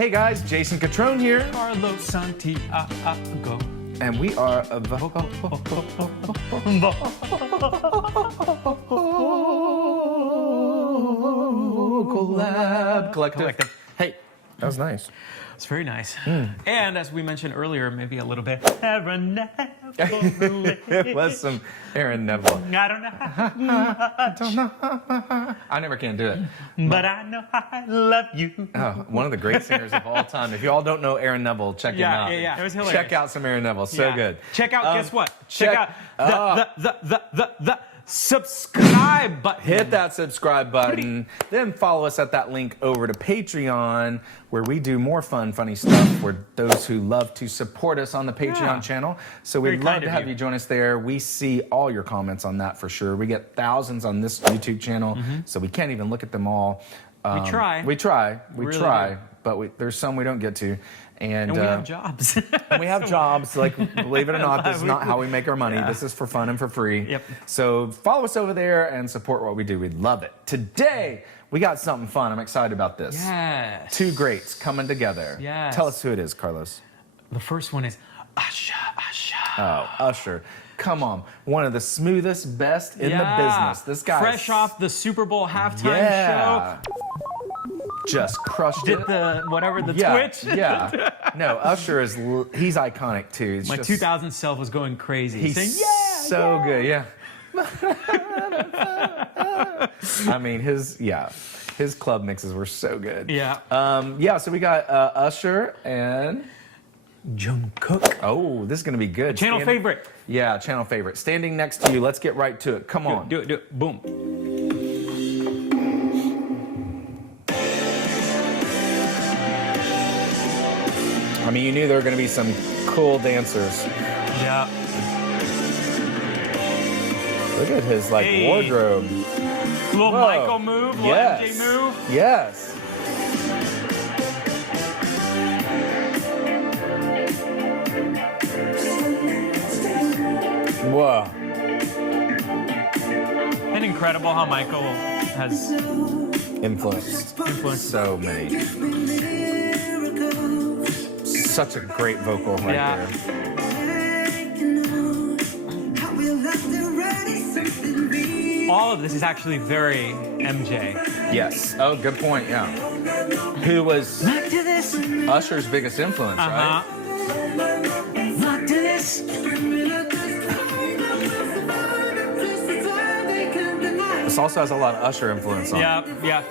Hey guys, Jason Catrone here, Carlos Santiago. and we are a collab collective. Hey, that was nice. It's very nice. And as we mentioned earlier, maybe a little bit. It was some Aaron Neville. I don't know. I never can do it. But I know I love you. Oh, one of the great singers of all time. If you all don't know Aaron Neville, check him out. Yeah. It was hilarious. Check out some Aaron Neville. So good. Check out, guess what? check- Check out the subscribe button. Hit that subscribe button. Then follow us at that link over to Patreon, where we do more fun, funny stuff for those who love to support us on the Patreon channel. So we'd Very love kind to of have you. you join us there. We see all your comments on that for sure. We get thousands on this YouTube channel, so we can't even look at them all. We try. We try. We Really try. do. But there's some we don't get to. And we have jobs. we have jobs. Like, believe it or not, this is not how we make our money. Yeah. This is for fun and for free. Yep. So follow us over there and support what we do. We'd love it. Today, we got something fun. I'm excited about this. Yes. Two greats coming together. Yes. Tell us who it is, Carlos. The first one is Usher. Oh, Usher. Come on. One of the smoothest, best in the business. This guy fresh off the Super Bowl halftime yeah. show. Just crushed Did it. the yeah, Twitch. Yeah. No, Usher is, he's iconic too. It's My just, 2000 self was going crazy. He's saying, so good, yeah. I mean, his club mixes were so good. Yeah. So we got Usher and Jungkook. oh, this is gonna be good. Channel favorite. Yeah, channel favorite. Standing next to you. Let's get right to it. Come on. Do it. Boom. I mean, you knew there were gonna be some cool dancers. Yeah. Look at his Hey. wardrobe. Little Whoa. Michael move, little Yes. MJ move. Yes. Whoa. And incredible how Michael has Influenced influenced. so many. Such a great vocal right Yeah. there. All of this is actually very MJ. Yes. Oh, good point. Yeah. Who was Back to this. Usher's biggest influence, right? Back to this. This also has a lot of Usher influence on it. Yeah.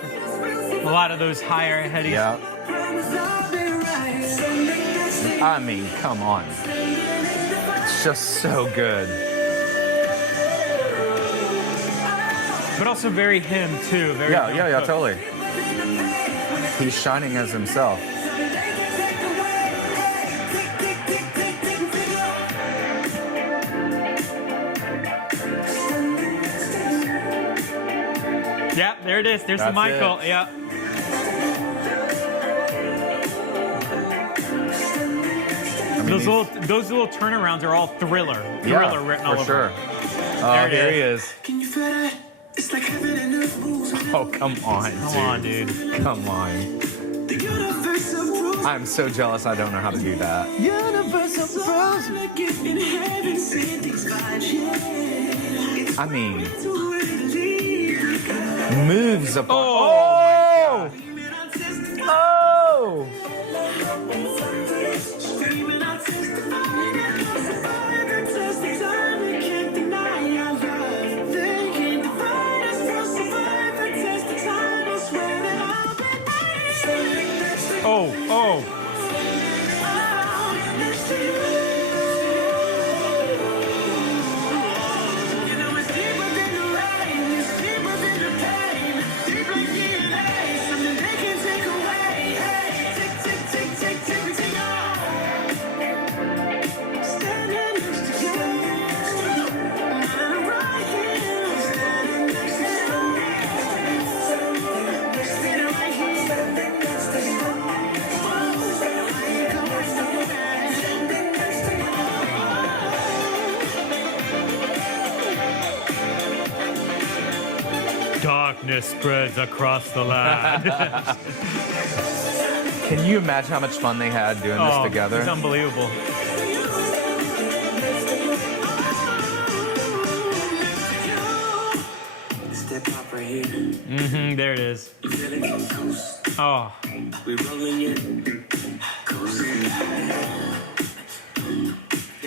A lot of those higher headies. Yeah. I mean, come on. It's just so good. But also very him too. Very Yeah, Jungkook. totally. He's shining as himself. Yeah, there it is. There's the That's Michael. it. Yeah. I mean, Those little turnarounds are all thriller. yeah, Thriller written all for over. sure. Oh, There it here is. he is. Can you feel that? It's like heaven and earth moves. Oh, come on, dude. Come on, dude. Come on. The universe approves. I'm so jealous I don't know how to do that. Universe approves. Like if in heaven, seeing things fine. Yeah. I mean, To believe. moves upon. Oh, Oh! Screaming, I testify. I trust the time. They can't deny our love. They can't divide us. We'll survive the test of time. I swear that I'll be next to you. Oh. Next to you. You know it's deeper than the rain. It's deeper than the pain. Deep like DNA. Something they can't take away. Hey, take me to you. Standing next to you. And I'm right here. Standing next to you. Standing right here. Standing next to you. Darkness spreads across the land. Can you imagine how much fun they had doing this together? It's unbelievable. Step up right here. There it is. You feel it? Coast. Oh, We rolling it. Coast.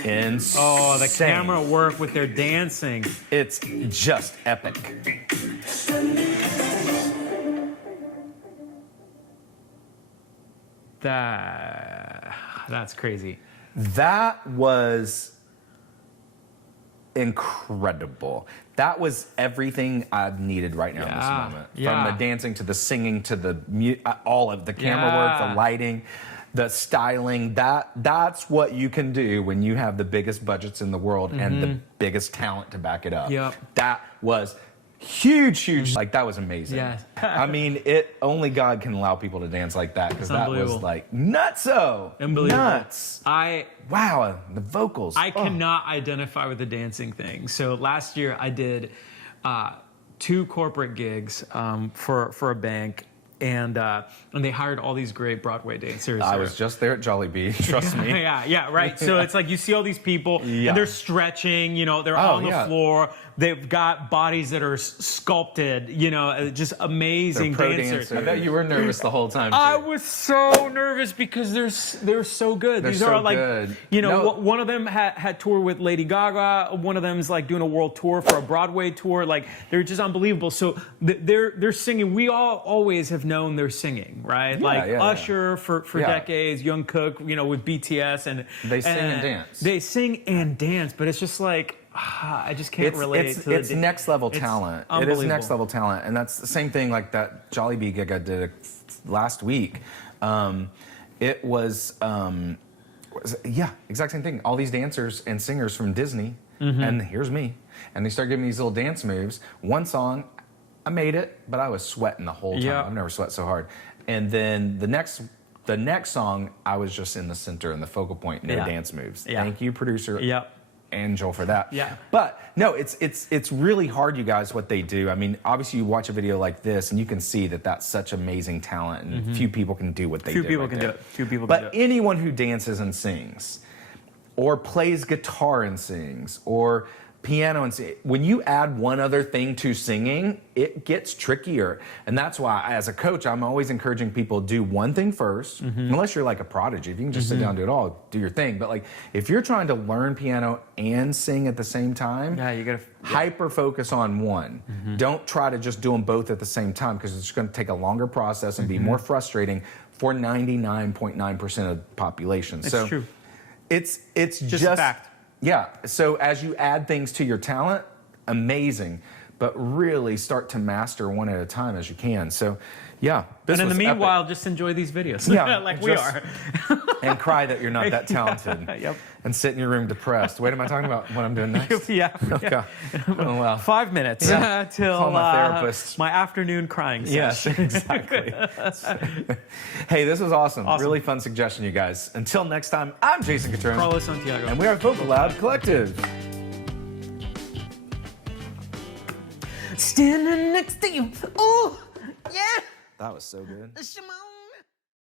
Insane. oh, the camera work with their dancing. It's just epic. That's crazy. That was incredible. That was everything I've needed right now in this Yeah, moment. yeah. From the dancing to the singing to the all of the camera work, Yeah. the lighting, the styling. That's what you can do when you have the biggest budgets in the world and the biggest talent to back it up. Yep. That was huge. Like, that was amazing. Yes. I mean, only God can allow people to dance like that, because that was unbelievable. like nutso. Unbelievable. Nuts. Wow, the vocals. I cannot identify with the dancing thing. So last year I did 2 corporate gigs for a bank, and they hired all these great Broadway dancers. I was just there at Jollibee, trust me. yeah, right. So it's like you see all these people, Yeah. and they're stretching. You know, they're Oh, on the yeah. floor. They've got bodies that are sculpted. You know, just amazing Pro dancers. dancers. I bet you were nervous the whole time, too. I was so nervous because they're so good. They're These so are like, good. you know, No. one of them had toured with Lady Gaga. One of them is like doing a world tour for a Broadway tour. Like, they're just unbelievable. So they're singing. We all always have known they're singing, right? Yeah, like yeah. Usher for Yeah. decades, Jungkook, you know, with BTS, and They sing and dance. They sing and dance, but it's just like I just can't relate to it's next level it's talent. It is unbelievable. next level talent, and that's the same thing like that Jollibee gig I did last week. It was exact same thing. All these dancers and singers from Disney, and here's me, and they start giving me these little dance moves. One song, I made it, but I was sweating the whole time. Yeah. I've never sweat so hard. And then the next song, I was just in the center and the focal point, no Yeah. dance moves. Yeah. Thank you, producer. Yep. Angel, for that. Yeah. But no, it's really hard, you guys, what they do. I mean, obviously you watch a video like this and you can see that that's such amazing talent, and few people can do what they do. Few people right can there. do it. Few people But can do it. anyone who dances and sings, or plays guitar and sings, or piano and sing, when you add one other thing to singing, it gets trickier. And that's why, as a coach, I'm always encouraging people to do one thing first, unless you're like a prodigy. If you can just sit down and do it all, do your thing. But like, if you're trying to learn piano and sing at the same time, Yeah, you gotta hyper focus on one. Don't try to just do them both at the same time, because it's going to take a longer process and be more frustrating for 99.9% of the population. It's true. It's Just a fact. Yeah. So as you add things to your talent, amazing, but really start to master one at a time as you can. So, yeah. This And in the was epic. meanwhile, just enjoy these videos. Yeah, like we just- are. and cry that you're not that talented. Yep. And sit in your room depressed. Wait, am I talking about what I'm doing next? yeah. Okay. Oh, wow. 5 minutes Yeah. till Call my therapist. my afternoon crying Yes, session. exactly. Hey, this was awesome. Awesome. Really fun suggestion, you guys. Until next time, I'm Jason Catrone. Carlos Santiago. And we are Vocal Loud Collective. Standing next to you. Oh, yeah. That was so good. Shimon.